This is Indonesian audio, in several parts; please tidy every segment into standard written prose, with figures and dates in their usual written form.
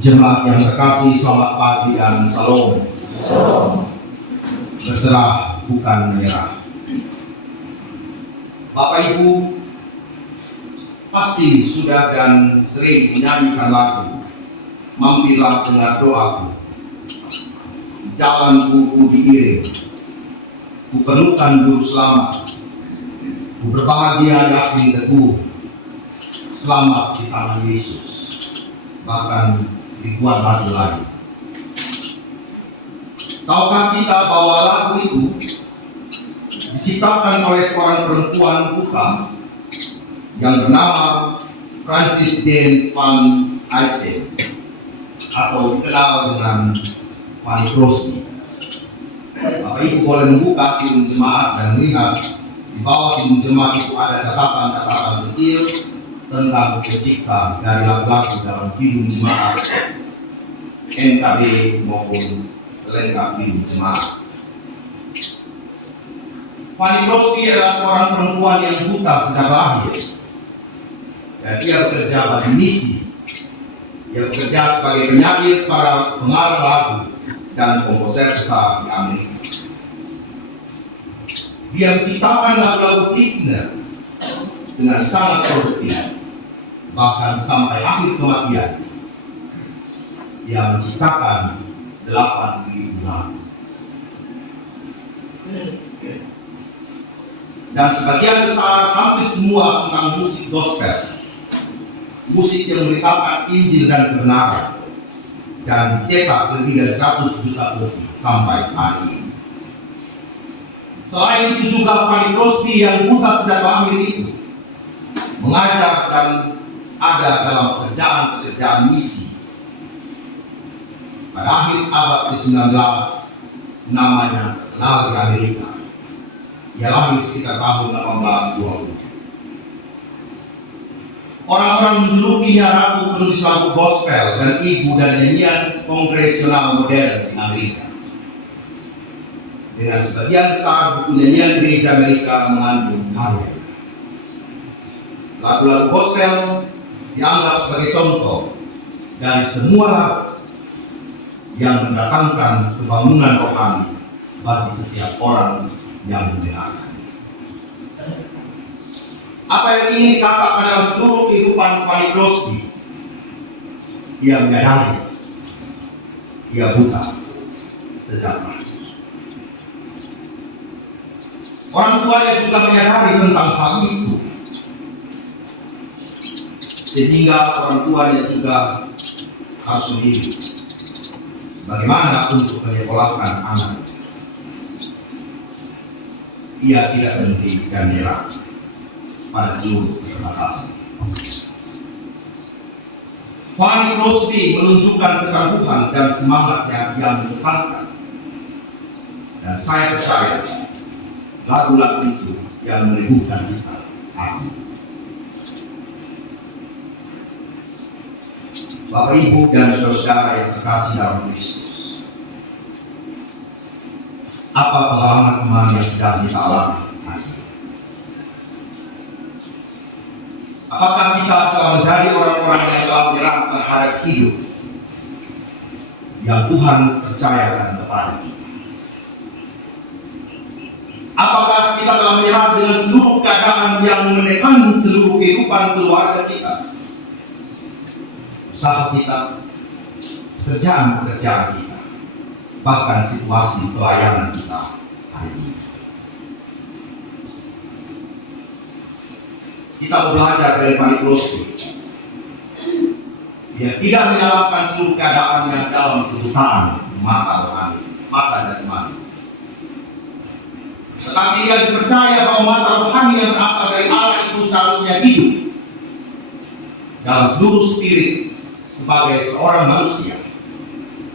Jemaat yang terkasih, selamat pagi dan salam. Berserah bukan menyerah. Bapak Ibu pasti sudah dan sering menyanyikan lagu "Mampirlah dengar doaku, jalanku ku diiring, ku perlukan juru selamat, ku berbahagia yakin teguh, selamat di tangan Yesus." Bahkan ribuan lagu lain. Tahukah kita bahwa lagu itu diciptakan oleh seorang perempuan buta yang bernama Frances Jane van Eysen atau dikenal dengan Fanny Crosby. Bapak Ibu boleh membuka kidung jemaat dan melihat di bawah kidung jemaat itu ada catatan-catatan kecil tentang pencipta dari lagu-lagu dalam kidung jemaat NKB maupun lengkap kidung jemaat. Fanny Crosby adalah seorang perempuan yang buta sejak lahir, dan dia bekerja bagi misi. Dia bekerja sebagai penyair, para pengarang lagu, dan komposer besar di Amerika. Dia menciptakan lagu-lagu himne dengan sangat produktif. Bahkan sampai akhir kematian, dia menciptakan 8.000 lagu. Dan sebagian besar, hampir semua tentang musik gospel, musik yang memberitakan Injil dan kebenaran, dan dicetak lebih dari 100 juta kopi sampai hari ini. Selain itu juga Fanny Crosby yang buta sejak lahir itu mengajar dan ada dalam pekerjaan misi. Pada akhir abad ke-19, namanya terkenal di Amerika. Ia lahir sekitar tahun 1820. Orang-orang menjulukinya ratu penulis lagu gospel dan ibu dan nyanyian kongresional modern di Amerika. Dengan sebagian besar buku nyanyian gereja Amerika mengandung karya. Lagu-lagu gospel dianggap sebagai contoh dari semua lagu yang mendatangkan kebangunan rohani bagi setiap orang yang mendengarkannya. Apa yang ingin dikatakan dalam seluruh kehidupan Fanny Crosby? Ia menyadari ia buta sejak lahir. Orang tuanya juga menyadari tentang hal itu, sehingga orang tuanya juga harus memilih bagaimana untuk menyekolahkan anak. Ia tidak berhenti dan menyerah pada seluruh keterbatasan. Fanny Crosby menunjukkan ketangguhan dan semangatnya yang mengesankan, dan saya percaya lagu-lagu itu yang meneguhkan kita hari ini. Bapak Ibu dan saudara yang terkasih dalam Kristus, apa pengalaman yang sedang kita alami hari ini? Apakah kita telah menjadi orang-orang yang telah menyerah terhadap hidup yang Tuhan percayakan kepada kita? Apakah kita telah menyerah dengan seluruh keadaan yang menekan seluruh kehidupan keluarga kita, usaha kita, pekerjaan-pekerjaan kita, bahkan situasi pelayanan kita hari ini? Kita belajar dari Fanny Crosby. Dia tidak menyalahkan seluruh keadaannya dalam kebutaan mata rohani, mata jasmani. Tetapi dia percaya bahwa mata rohani yang berasal dari Allah itu seharusnya hidup dalam seluruh spirit sebagai seorang manusia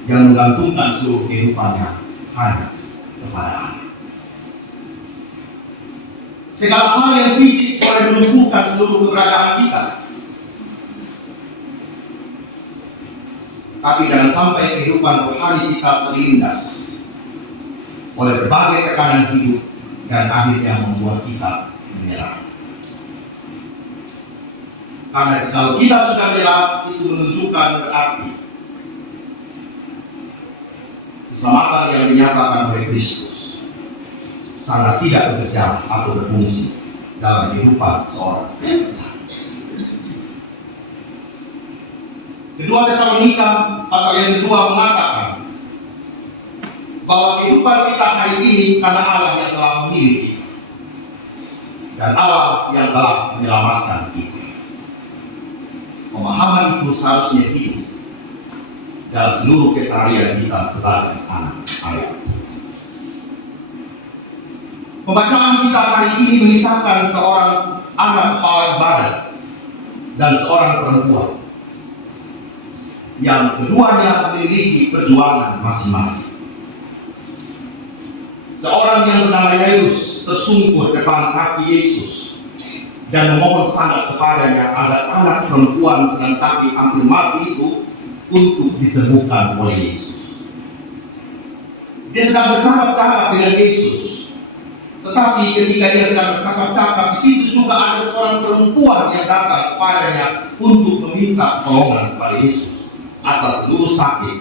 yang menggantungkan seluruh kehidupannya hanya kepada Allah. Segala hal yang fisik boleh menumbuhkan seluruh keberadaan kita, tapi jangan sampai kehidupan rohani kita terlindas oleh berbagai tekanan hidup dan akhirnya membuat kita menyerah. Karena kalau kita sudah menyerah, itu menunjukkan berarti keselamatan yang dinyatakan oleh Kristus sangat tidak bekerja atau berfungsi dalam kehidupan seorang yang percaya. Kedua Tesalonika pasal yang kedua mengatakan bahwa kehidupan kita hari ini karena Allah yang telah memilih kita dan Allah yang telah menyelamatkan kita. Pemahaman itu seharusnya hidup dalam seluruh keseharian kita sebagai anak Allah. Pembacaan kita hari ini mengisahkan seorang anak kepala badan dan seorang perempuan yang keduanya memiliki perjuangan masing-masing. Seorang yang bernama Yairus tersungkur depan kaki Yesus dan memohon sangat kepadanya agar anak perempuan sedang sakit hampir mati itu untuk disembuhkan oleh Yesus. Dia sedang bercakap-cakap dengan Yesus, tetapi ketika dia sedang bercakap-cakap, di situ juga ada seorang perempuan yang datang kepadanya untuk meminta pertolongan kepada Yesus atas seluruh sakit.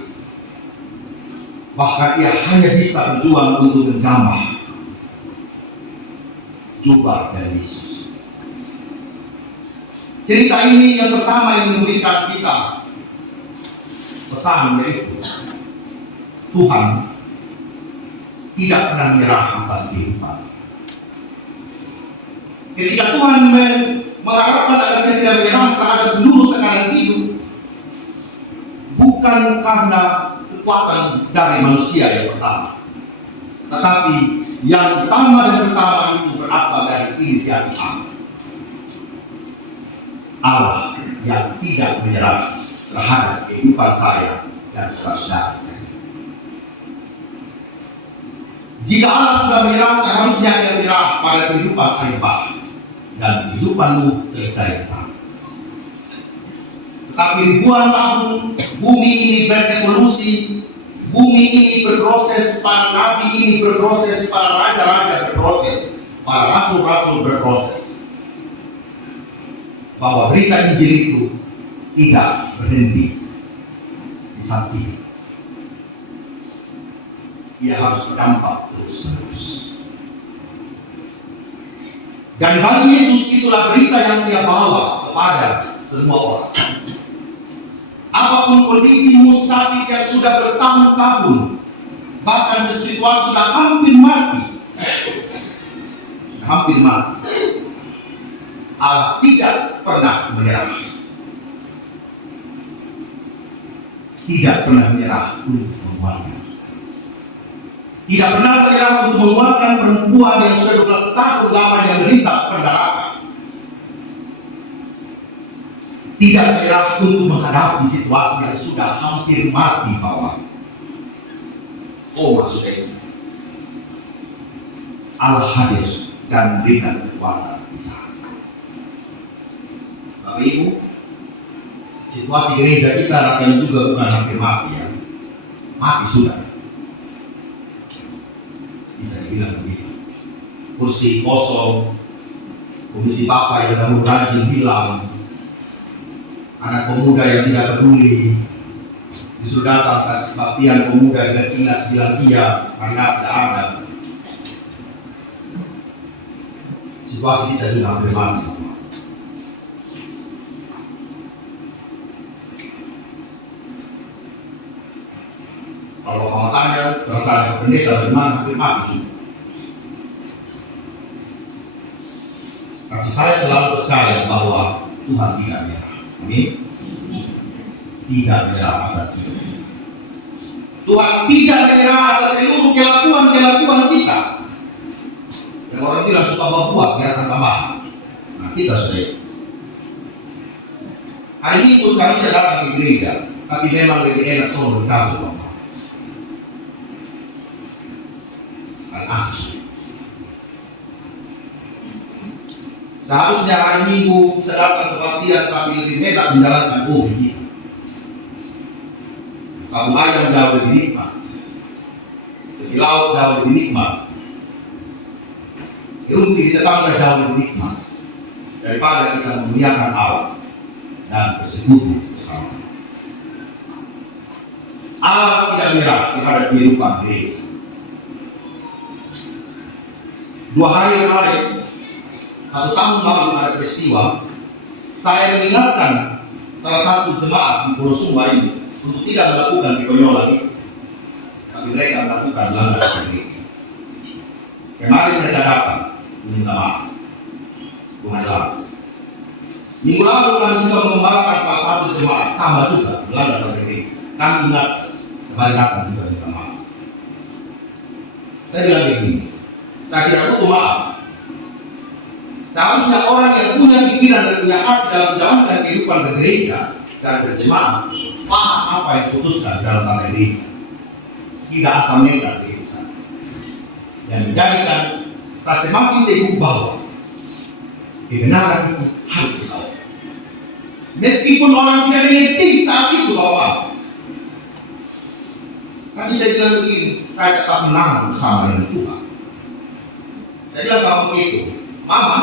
Bahkan ia hanya bisa berjuang untuk menjamah jubah dari Yesus. Cerita ini yang pertama yang memberikan kita pesan, yaitu Tuhan tidak pernah menyerah atas kehidupan. Ketika Tuhan mengharapkan agar kita tidak menyerah terhadap seluruh tekanan hidup, bukan karena kekuatan dari manusia yang pertama, tetapi yang utama dan pertama itu berasal dari inisiatif Allah. Allah yang tidak menyerah terhadap kehidupan saya dan saudara-saudara saya. Jika Allah sudah menyerah, seharusnya ia menyerah pada kehidupan Ayubah dan kehidupanmu selesai di sana. Tetapi ribuan tahun bumi ini berevolusi, bumi ini berproses, para nabi ini berproses, para raja-raja berproses, para rasul-rasul berproses, bahwa berita Injil itu tidak berhenti di saat ini. Ia harus berdampak terus-menerus. Dan bagi Yesus itulah berita yang ia bawa kepada semua orang. Apapun kondisimu sakit yang sudah bertahun-tahun, bahkan situasi sudah hampir mati, Allah tidak pernah menyerah. Tidak pernah menyerah untuk menguatkan. Tidak pernah menyerah untuk menguatkan perempuan yang sudah 12 tahun lamanya menderita pendarahan. Tidak menyerah untuk menghadapi situasi yang sudah hampir mati bawah. Oh maksudnya itu, Allah hadir dan memberikan kekuatan di sana. Bapak Ibu, situasi gereja kita rasanya juga bukan hampir mati ya. Mati sudah. Bisa dibilang begitu. Kursi kosong, komisi Bapak yang dahulu rajin hilang, anak pemuda yang tidak peduli, disuruh datang kasih baktian pemuda yang ingat bilang iya karena tidak ada. Situasi kita juga hampir mati. Kalau kamu tanya perasaan pendeta bagaimana, hampir mati. Tapi saya selalu percaya bahwa Tuhan tidak menyerah. Amin. Tidak menyerah atas hidup. Tuhan tidak menyerah atas seluruh kelakuan kita. Yang orang bilang suka buat gerakan tambahan. Nah kita sudah. Hari ini pun kami tidak datang ke gereja, tapi memang lebih enak selalu dikasih Bapak. Asli. Seharusnya hari Minggu bisa datang ke kebaktian, tapi lebih enak menjalankan hobi kita. Sambal ayam jauh lebih nikmat, di laut jauh lebih nikmat, rumpi di tetangga jauh lebih nikmat daripada kita memuliakan Allah dan bersekutu bersama. Allah tidak menyerah terhadap kehidupan gereja. 2 hari kemarin, 1 tahun lalu ada peristiwa, saya mengingatkan salah satu jemaat di Pulau Sumba ini untuk tidak melakukan kekonyolan itu, tapi mereka melakukan melanggar gereja. Kemarin mereka datang meminta maaf. 2 hari lalu. Minggu lalu kami juga mengembangkan salah satu jemaat sama juga melanggar gereja. Kami ingat kemarin datang juga minta maaf. Saya bilang begini, saya tidak butuh maaf. Seharusnya orang yang punya pikiran dan punya hati dalam menjalankan kehidupan bergereja dan berjemaat paham apa yang diputuskan dalam tata gereja. Tidak asal nekat itu saja. Dan menjadikan saya semakin teguh bahwa kebenaran itu harus ditahu. Meskipun orang tidak mengerti saat itu Bapak. Tapi saya bilang begini, saya tetap menang bersama dengan Tuhan. Saya bilang sama begitu, Mama,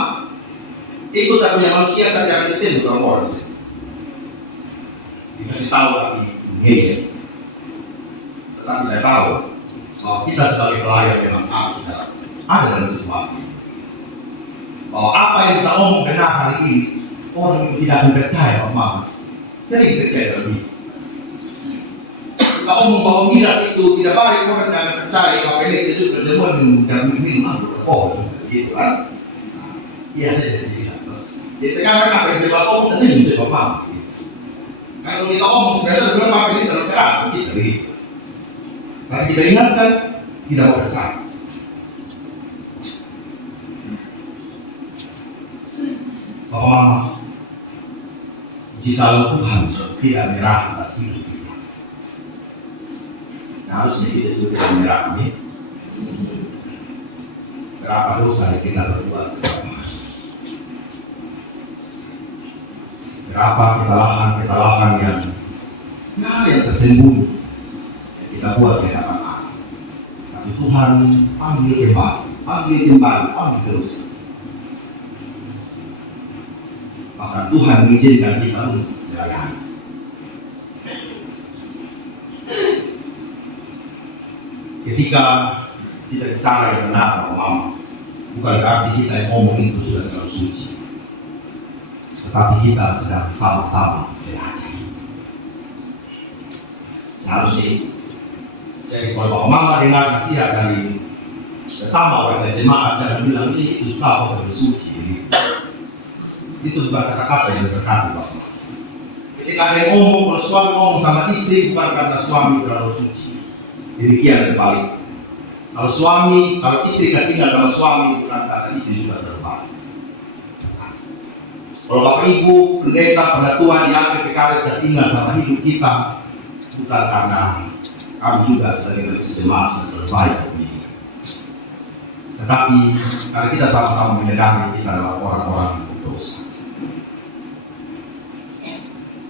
ikut saya punya manusia, saya tidak ngerti bukan orang. Dikasih tahu tapi ngeyel. Tetapi saya tahu bahwa kita sebagai pelayan memang harus ada dalam situasi bahwa apa yang kita omong benar hari ini, orang itu tidak akan percaya, Mama. Sering percaya lebih. Kita omong bahwa miras itu tidak baik, orang tidak akan percaya. Apa ini kita juga jangan minum anggur, gitu kan? Iya saya sih. Jadi sekarang apa yang kita omong saya sih bisa paham. Kalau kita omong sebenarnya belum apa ini terlalu keras kita gitu. Tapi kita ingatkan tidak mau percaya. Bapak Mama, jika Tuhan tidak merah atas hidup kita, seharusnya kita juga merah ini. Berapa dosa yang kita berbuat selama? Berapa kesalahan-kesalahan yang tersembunyi yang kita buat di hadapan Allah. Tapi Tuhan panggil kembali terus. Bahkan Tuhan mengizinkan kita untuk melayani. Ketika kita bicara yang benar, Mama, bukan berarti kita yang ngomong itu sudah terlalu suci. Tetapi kita sedang sama-sama belajar. Seharusnya itu. Jadi kalau Mama dengar nasihat dari sesama warga jemaat, jangan bilang ini itu sudah apa bersuci. Itu bukan kata-kata yang berkati Bapak. Ketika ada yang ngomong, kalau suami ngomong sama istri, bukan karena suami terlalu suci. Demikian sebaliknya. Kalau istri kasih sama suami, bukan karena istri juga terbaik. Kalau Bapak Ibu, pendeta, Tuhan yang PKRS kasih sama hidup kita, bukan karena kami juga sebagai jemaat terbaik. Tetapi karena kita sama-sama menyadari kita adalah orang-orang yang berdosa.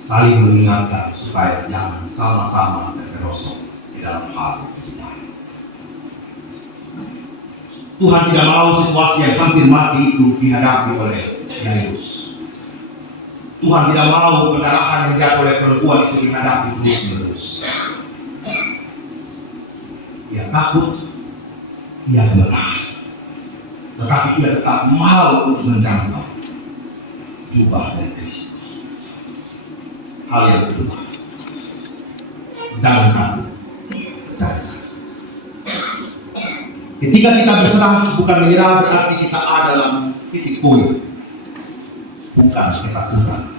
Saling mengingatkan supaya jangan sama-sama terperosok di dalam hati kita. Tuhan tidak mau situasi yang hampir mati itu dihadapi oleh Yairus. Tuhan tidak mau pendarahan yang jatuh oleh perempuan itu dihadapi terus-menerus. Ia takut, ia lelah, tetapi ia tetap mau untuk menjangkau jubah dari Kristus. Hal yang kedua, jangan takut, percaya saja. Ketika kita berserah bukan menyerah berarti kita ada dalam titik poin, bukan ketakutan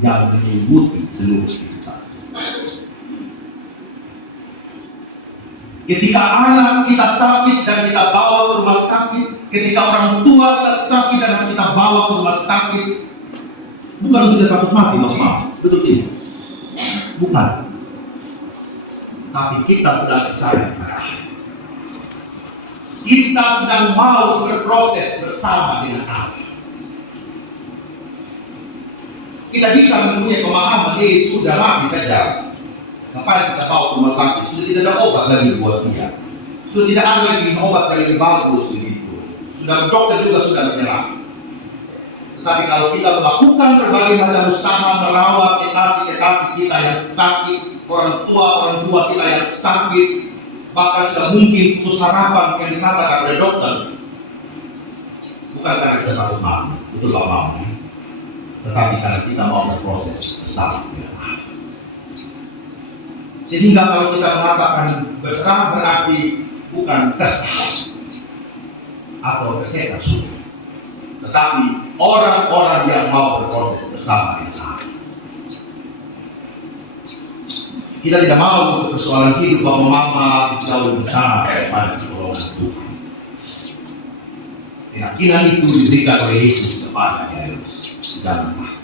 yang menyelimuti seluruh kita. Ketika anak kita sakit dan kita bawa ke rumah sakit, ketika orang tua kita sakit dan kita bawa ke rumah sakit, bukan untuk kita takut mati, Bapak. Betul tidak? Bukan. Tapi kita sedang percaya kepada Allah. Kita sedang mau berproses bersama dengan Allah. Kita bisa mempunyai pemahaman, sudah mati saja. Ngapain kita bawa ke rumah sakit? Sudah tidak ada obat lagi buat dia. Sudah tidak ada lagi obat yang lebih bagus begitu. Sudah dokter juga sudah menyerah. Tapi kalau kita melakukan berbagai macam usaha merawat kekasih-kekasih kita yang sakit, orang tua kita yang sakit, bahkan sudah mungkin putus harapan yang dikatakan oleh dokter, bukan karena kita takut mati, betul Pak Mama, tetapi karena kita mau berproses bersama dengan Allah. Sehingga kalau kita mengatakan berserah berarti bukan terserah atau berserah sudah, tetapi orang-orang yang mau berproses bersama dengan Allah. Kita tidak mau untuk persoalan hidup Bapak Mama jauh besar daripada pertolongan Tuhan. Keyakinan itu diberikan oleh Yesus kepada Yairus. Jangan takut,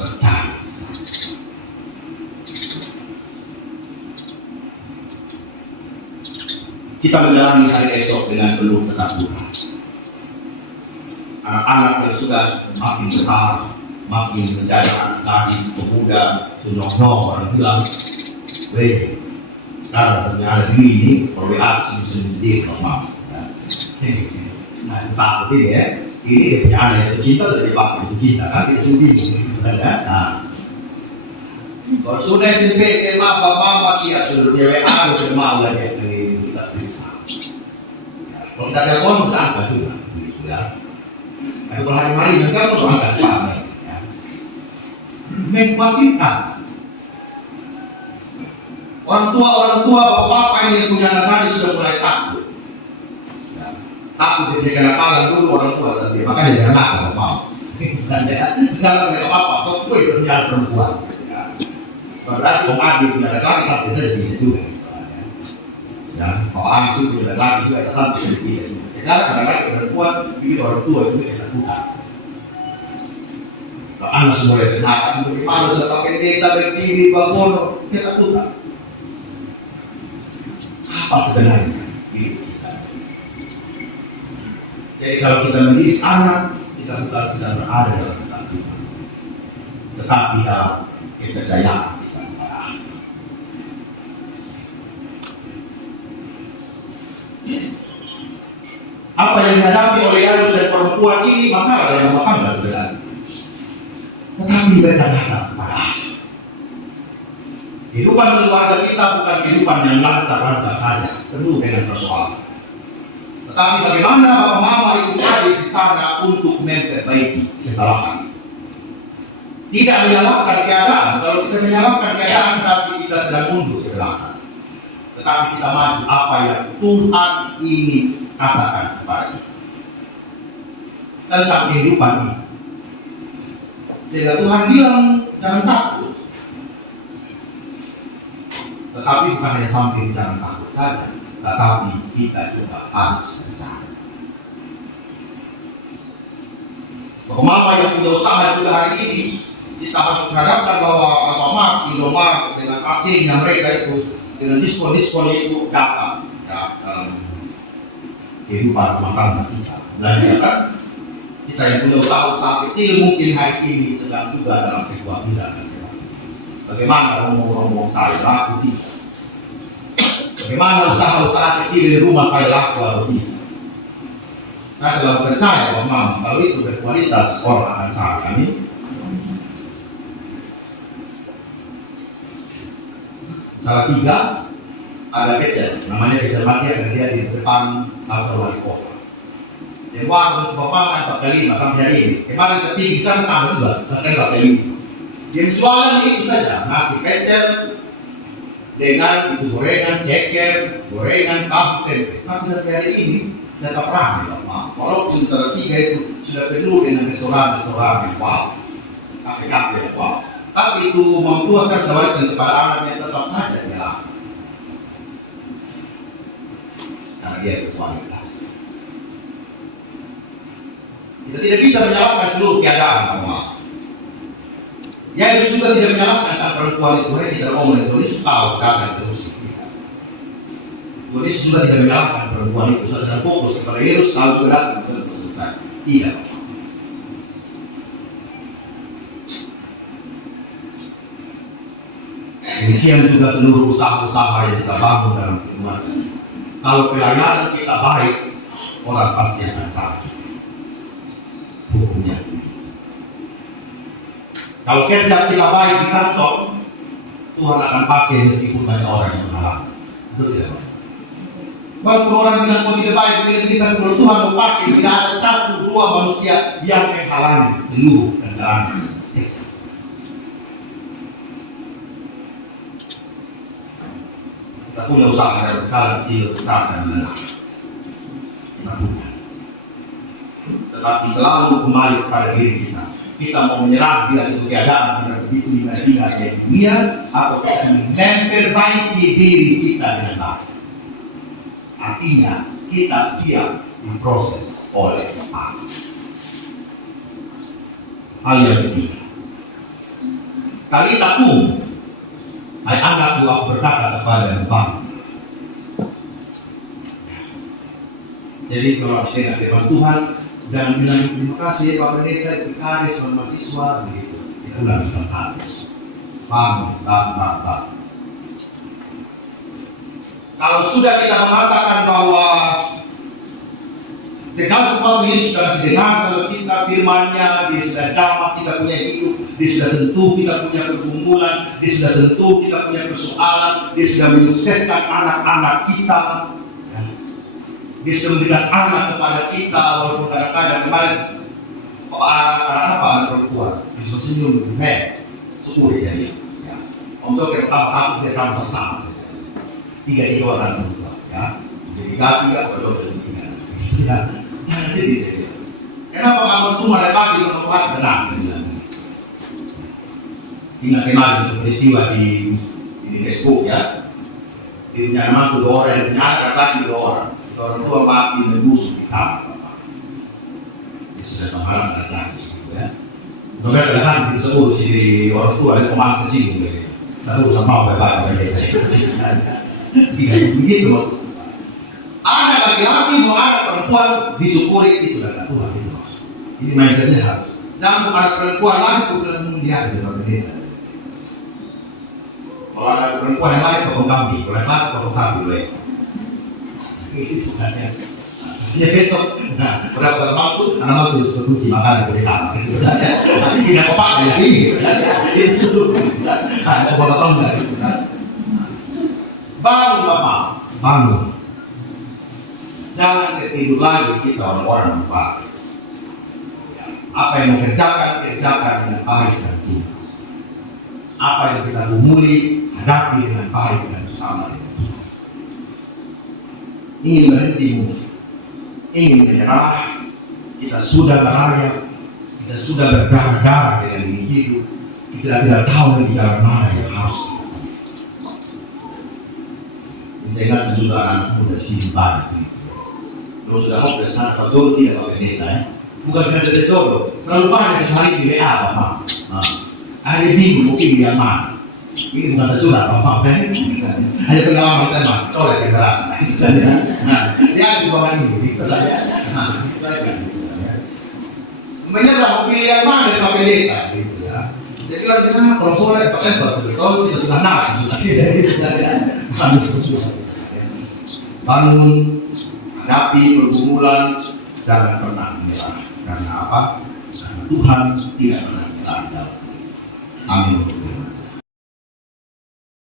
percaya saja. Kita menjalani hari esok dengan penuh ketakutan. Anak-anak yang sudah makin besar, makin menjadi anak gadis, pemuda, sunono, orang bilang, weh, sekarang ternyata diri ini, kalau WA sendiri, normal. Saya takut ini ya, ini dia punya anak yang cinta, jadi pakai cinta, kan kita cuma bingung, gitu kan ya. Nah, kalau sudah SMP, SMA, Bapak masih sudah punya WA, sudah mau lagi, kita bisa. Kalau kita telepon, kita angkat juga, gitu ya. Tapi kalau hari-hari mereka itu angkat sama. Membangkitkan orang tua bapak-bapak ini yang punya anak tadi sudah mulai takut ya, takut jadi kenakalan dulu orang tua sendiri, makanya jangan nakal bapak sekarang mereka apa kok itu senjata perempuan ya. Berarti om Adi punya anak lagi sampai sedih juga ya, om Adi punya anak lagi juga sampai sedih juga. Sekarang anak lagi perempuan begitu orang tua juga ketakutan. Kalau anak semua yang kesehatan, bagaimana sudah pakai data, begini, bangun, kita tuh apa sebenarnya hidup kita? Jadi kalau kita mendidik anak, kita bukan sedang berada dalam ketakutan, tetapi dalam kepercayaan kita kepada Allah. Apa yang dihadapi oleh Yairus dan perempuan ini masalah yang rumah tangga sebenarnya. Tetapi mereka datang kepada Allah. Kehidupan keluarga kita bukan kehidupan yang lancar-lancar saja, penuh dengan persoalan. Tetapi bagaimana Bapak Mama itu hadir di sana untuk memperbaiki kesalahan. Tidak menyalahkan keadaan. Kalau kita menyalahkan keadaan berarti kita sedang mundur ke belakang. Tetapi kita maju apa yang Tuhan ingin katakan kepada kita tentang kehidupan ini. Sehingga Tuhan bilang jangan takut. Tetapi bukan hanya sampai jangan takut saja, tetapi kita juga harus mencari. Bapak Mama yang punya usaha juga hari ini, kita harus menghadapkan bahwa Alfamart, Indomaret dengan kasihnya mereka itu, dengan diskon-diskon itu datang ya, dalam kehidupan rumah tangga kita. Dan kan kita yang punya usaha-usaha kecil mungkin hari ini sedang juga dalam kekhawatiran. Bagaimana rombong-rombong saya laku tidak? Bagaimana usaha-usaha kecil di rumah saya laku atau tidak? Saya selalu percaya bahwa kalau itu berkualitas orang akan cari. Amin. Salah tiga ada kecil, namanya kecil mati yang dia di depan kantor wali kota. Yang warung Bapak 45 sampai hari ini. Kemarin saya tinggi sana sama juga, saya nggak beli. Yang jualan itu saja, nasi kecil dengan itu gorengan, ceker, gorengan, tahu tempe. Tapi sampai hari ini tetap ramai Bapak. Walaupun salah tiga itu sudah penuh dengan restoran-restoran, wow, kafe-kafe, wow. Tapi itu mampu saya jelaskan kepada anaknya tetap saja ya. Karena dia berkualitas. Kita tidak bisa menyalahkan seluruh keadaan, Bapak. Yang juga tidak menyalahkan sang perempuan itu, kita ngomong itu, ini tahu keadaan terus kita. Jadi juga tidak menyalahkan perempuan itu, saya sedang fokus kepada Yesus, lalu berat, selesai. Tidak. Demikian juga seluruh usaha-usaha yang kita bangun dalam kehidupan. Kalau pelayanan kita baik, orang pasti akan cari hukumnya. Kalau kerja kita baik di kantor, Tuhan akan pakai meskipun banyak orang yang menghalang. Betul tidak, Pak? Walaupun orang bilang kau tidak baik, tidak kalau Tuhan mau pakai, tidak ada satu dua manusia yang menghalangi seluruh perjalanan. Yes. Kita punya usaha dari skala kecil, besar dan menengah. Kita punya. Tetapi selalu kembali kepada diri kita. Kita mau menyerah bila itu keadaan kita begitu ingat di dunia, atau kita memperbaiki diri kita dengan baik. Artinya kita siap diproses oleh Allah. Hal yang ketiga, Talita kum, hai anakku, aku berkata kepada bang. Jadi kalau saya firman Tuhan, jangan bilang terima kasih Pak Pendeta, Vikaris, Pak mahasiswa, begitu. Kita ulang kita satu. Bang. Kalau sudah kita mengatakan bahwa segala sesuatu Yesus sudah kasih dengar sama kita, firman-Nya, Dia sudah jamah kita punya hidup, Dia sudah sentuh kita punya pergumulan, Dia sudah sentuh kita punya persoalan, Dia sudah menyukseskan anak-anak kita. Dia sudah memberikan anak kepada kita, walaupun kadang-kadang kemarin anak perempuan, dia sudah senyum gitu, syukur saya. Untuk kita tambah satu, dia tambah sama. Tiga orang perempuan, ya. Jadi tiga, kalau jadi tiga. Jangan sedih saya. Kenapa kamu semua ada pagi untuk Tuhan senang? Ingat kemarin untuk peristiwa di Facebook, ya. Dia punya anak dua orang, dia punya anak lagi dua orang. Orang tua mati menusuk di kamar. Dia sudah kemarin ada lagi, gitu ya. Nomor kadang bisa urus di orang tua itu emas tersinggung. Satu sama apa mereka. Tidak begitu maksudnya. Anak laki-laki mau anak perempuan disyukuri itu sudah Tuhan itu maksud. Ini mindsetnya harus. Jangan anak perempuan lagi bukan biasa dengan pendeta. Kalau anak perempuan yang lain potong kambing, kalau yang lain potong sapi loh. Itu sebenarnya. Artinya besok, berapa teman pun anak mau disuruh kunci makan di kamar. Tapi tidak kepakai ya ini. Itu suruh. Potong dari itu. Bangun Bapak, bangun. Jangan tertidur lagi kita orang-orang baik. Apa yang mau kerjakan dengan baik dan tuntas. Apa yang kita umuri, hadapi dengan baik dan bersama dengan Tuhan. Ingin berhenti, ingin menyerah, kita sudah berayap, kita sudah berdarah-darah dengan ini hidup, kita tidak tahu di jalan mana yang harus kita. Saya ingat juga anak muda sini banyak. Kalau sudah mau bersama Pak Jodoh tidak Pak Pendeta, ya. Bukan tidak ada jodoh, terlalu banyak hari di WA Bapak. Hari Minggu mungkin yang mana? Ini bukan sesudah Bapak, kan? Hanya pengalaman teman, oleh yang berasa. Dia ada di bawah ini, gitu saja. Menyerah mau pilih yang mana dari Pak Pendeta, gitu ya. Jadi kalau kita perempuan Pak Pendeta sebetulnya kita sudah nafsu, bangun, hadapi pergumulan, jangan pernah menyerah. Karena apa? Karena Tuhan tidak pernah menyerah. Amin.